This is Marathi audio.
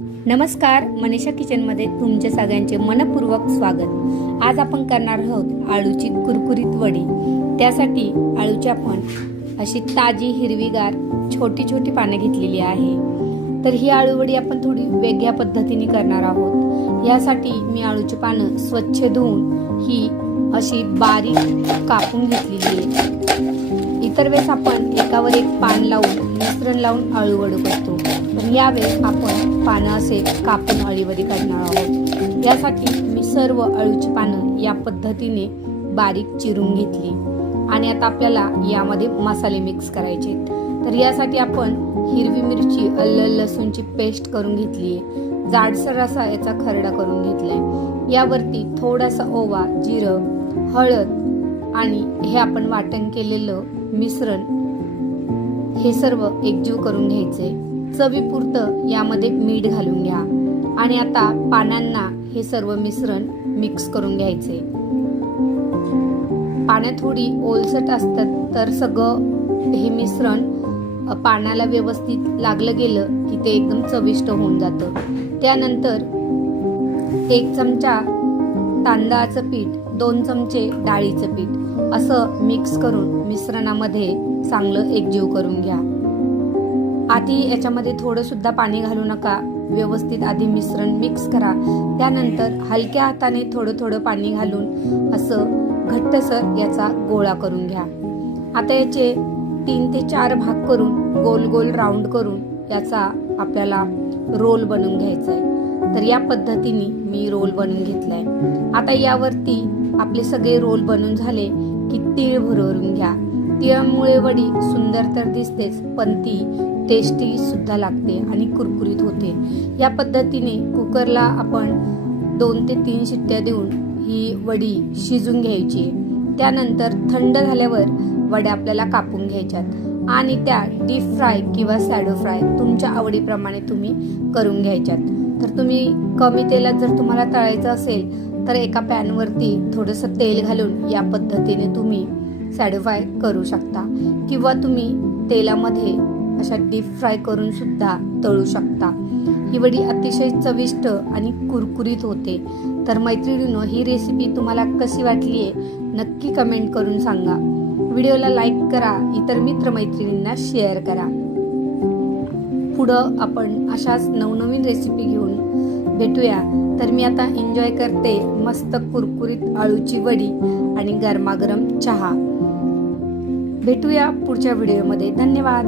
नमस्कार, मनीषा किचनमध्ये तुमचे सगळ्यांचे मनपूर्वक स्वागत। आज आपण करणार आहोत आळूची कुरकुरीत वडी। त्यासाठी आळूची आपण अशी ताजी हिरवीगार छोटी छोटी पाने घेतलेली आहे। तर ही आळू वडी आपण थोडी वेगळ्या पद्धतीने करणार आहोत। यासाठी मी आळूची पानं स्वच्छ धुवून ही अशी बारीक कापून घेतलेली आहे। इतर वेळेस आपण एकावर एक पान लावून मिश्रण लावून आळू वडी करतो, पण यावेळेस आपण पानं असे कापून आळू वडी करणार आहोत। यासाठी मी सर्व आळूची पानं या पद्धतीने बारीक चिरून घेतली आणि आता आपल्याला यामध्ये मसाले मिक्स करायचे। तर यासाठी आपण हिरवी मिरची, आलं लसूणची पेस्ट करून घेतली आहे। जाडसर असा याचा खरडा करून घेतलाय। यावरती थोडासा ओवा, जिरं, हळद आणि हे आपण वाटण केलेलं मिश्रण हे सर्व एकजीव करून घ्यायचे। चवीपुरतं यामध्ये मीठ घालून घ्या आणि आता पानांना हे सर्व मिश्रण मिक्स करून घ्यायचे। पानं थोडी ओलसट असतात तर सगळं हे मिश्रण पानाला व्यवस्थित लागलं गेलं की ते एकदम चविष्ट होऊन जातं। त्यानंतर 1 चमचा तांदळाचं पीठ, 2 चमचे डाळीचं पीठ असं मिक्स करून मिश्रणामध्ये चांगलं एकजीव करून घ्या। आधी याच्यामध्ये थोडं सुद्धा पाणी घालू नका, व्यवस्थित आधी मिश्रण मिक्स करा। त्यानंतर हलक्या हाताने थोडं थोडं पाणी घालून असं घट्टसर याचा गोळा करून घ्या। आता याचे 3 ते 4 भाग करून गोल गोल राऊंड करून याचा आपल्याला रोल बनवून घ्यायचा आहे। तर या पद्धतीने मी रोल बनवून घेतलाय। आता यावरती आपले सगळे रोल बनवून झाले की तीळ भरवून घ्या। तिळामुळे वडी सुंदर तर दिसतेच, पण ती टेस्टी सुद्धा लागते आणि कुरकुरीत होते। या पद्धतीने कुकरला आपण 2 ते 3 शिट्ट्या देऊन ही वडी शिजून घ्यायची। त्यानंतर थंड झाल्यावर वड्या आपल्याला कापून घ्यायच्यात आणि त्या डीप फ्राय किंवा शॅडो फ्राय तुमच्या आवडीप्रमाणे तुम्ही करून घ्यायच्यात। तर तुम्ही कमी तेलात जर तुम्हाला तळायचं असेल तर एका पॅनवरती थोडंसं तेल घालून या पद्धतीने तुम्ही शॅडो फ्राय करू शकता किंवा तुम्ही तेलामध्ये अशा डीप फ्राय करून सुद्धा तळू शकता। ही वडी अतिशय चविष्ट आणि कुरकुरीत होते। तर मैत्रिणींनो, ही रेसिपी तुम्हाला कशी वाटली आहे नक्की कमेंट करून सांगा। व्हिडिओला लाईक करा, इतर मित्रमैत्रिणींना शेअर करा। पुढं आपण अशाच नवनवीन रेसिपी घेऊन भेटूया। तर मी आता एन्जॉय करते मस्त कुरकुरीत आळूची वडी आणि गरमागरम चहा। भेटूया पुढच्या व्हिडिओमध्ये। धन्यवाद।